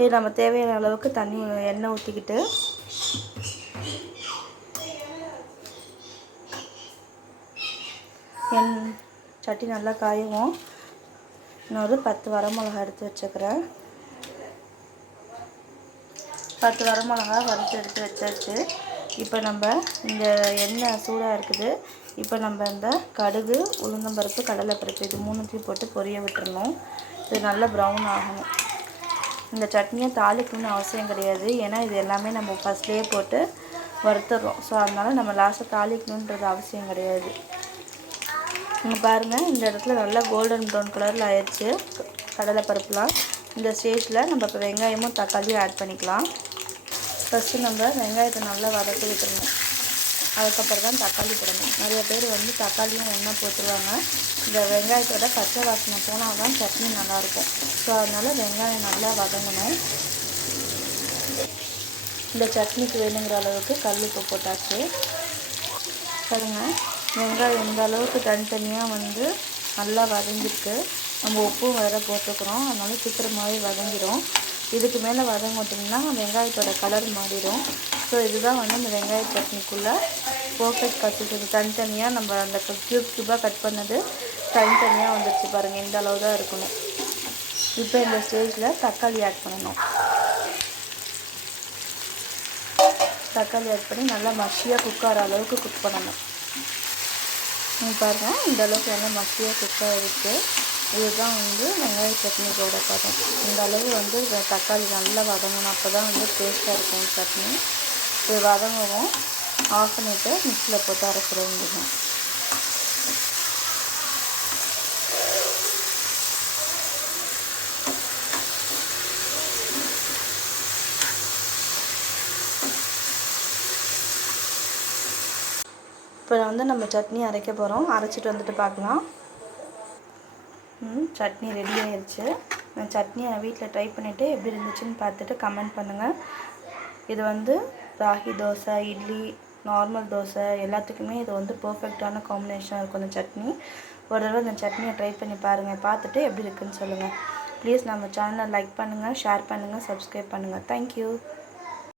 இது நம்ம தேவையான அளவுக்கு தண்ணி எண்ணெய் ஊற்றிக்கிட்டு சட்டி நல்லா காயவும் இன்னொரு 10 வரமிளகா எடுத்து வச்சுக்கிறேன். 10 வரமிளகா வறுத்து எடுத்து வச்சாச்சு. இப்போ நம்ம இந்த எண்ணெய் சூடாக இருக்குது. இப்போ நம்ம இந்த கடுகு, உளுந்தம்பருப்பு, கடலைப்பருப்பு இது மூணுத்தையும் போட்டு பொரிய விட்டுறணும். இது நல்லா ப்ரௌன் ஆகணும். இந்த சட்னியை தாளிக்கணும்னு அவசியம் கிடையாது, ஏன்னா இது எல்லாமே நம்ம ஃபஸ்ட்லேயே போட்டு வறுத்துடுறோம். ஸோ அதனால் நம்ம லாஸ்ட்டாக தாளிக்கணுன்றது அவசியம் கிடையாது. நீங்கள் பாருங்கள், இந்த இடத்துல நல்லா கோல்டன் ப்ரௌன் கலரில் ஆயிடுச்சு கடலைப்பருப்புலாம். இந்த ஸ்டேஜில் நம்ம இப்போ வெங்காயமும் தக்காளியும் ஆட் பண்ணிக்கலாம். ஃபஸ்ட்டு நம்ம வெங்காயத்தை நல்லா வதக்கி விட்டுருணும். அதுக்கப்புறம் தான் தக்காளி போடணும். நிறைய பேர் வந்து தக்காளியும் ஒன்றா போட்டுருவாங்க. இந்த வெங்காயத்தோட பச்சை வாசனை போனால் தான் சட்னி நல்லாயிருக்கும். ஸோ அதனால் வெங்காயம் நல்லா வதங்கணும். இந்த சட்னிக்கு வேணுங்கிற அளவுக்கு கல் உப்பு போட்டாச்சு. பாருங்கள், வெங்காயம் இந்த அளவுக்கு தனித்தனியாக வந்து நல்லா வதங்கிருக்கு. நம்ம உப்பும் வேறு போட்டுக்கிறோம், அதனால சீக்கிரமாகவே வதங்கிடும். இதுக்கு மேலே வதங்கிட்டிங்கன்னா வெங்காயத்தோட கலர் மாறிடும். ஸோ இதுதான் வந்து அந்த வெங்காய சட்னிக்குள்ளே பர்ஃபெக்ட் கன்சிஸ்டன்சி. தனித்தனியாக நம்ம அந்த க்யூபாக கட் பண்ணது தனித்தனியாக வந்துடுச்சு பாருங்கள், இந்த அளவு தான் இருக்கணும். இப்போ இந்த ஸ்டேஜில் தக்காளி ஆட் பண்ணணும். தக்காளி ஆட் பண்ணி நல்லா மஷியாக குக் ஆகிற அளவுக்கு குக் பண்ணணும். பாருங்கள், இந்த அளவுக்கு நல்லா மஷியாக குக் ஆகிருக்கு. இதுதான் வந்து வெங்காய சட்னியோட பதம். இந்த அளவு வந்து தக்காளி நல்லா வதங்கணும். அப்போ தான் வந்து டேஸ்ட்டாக இருக்கும் சட்னி. இது வதங்கவும் ஆஃப் பண்ணிவிட்டு மிக்ஸியில் போட்டு அரைச்சிட வேண்டியது. இப்போ வந்து நம்ம சட்னி அரைக்க போகிறோம். அரைச்சிட்டு வந்துட்டு பார்க்கலாம். சட்னி ரெடி ஆயிடுச்சு. நான் சட்னியை வீட்டில் ட்ரை பண்ணிவிட்டு எப்படி இருந்துச்சுன்னு பார்த்துட்டு கமெண்ட் பண்ணுங்கள். இது வந்து ராகி தோசை, இட்லி, நார்மல் தோசை எல்லாத்துக்குமே இது வந்து பர்ஃபெக்டான காம்பினேஷனாக இருக்கும் இந்த சட்னி. ஒரு தடவை இந்த சட்னியை ட்ரை பண்ணி பாருங்கள். பார்த்துட்டு எப்படி இருக்குதுன்னு சொல்லுங்கள். ப்ளீஸ் நம்ம சேனலை லைக் பண்ணுங்கள், ஷேர் பண்ணுங்கள், சப்ஸ்கிரைப் பண்ணுங்கள். தேங்க்யூ.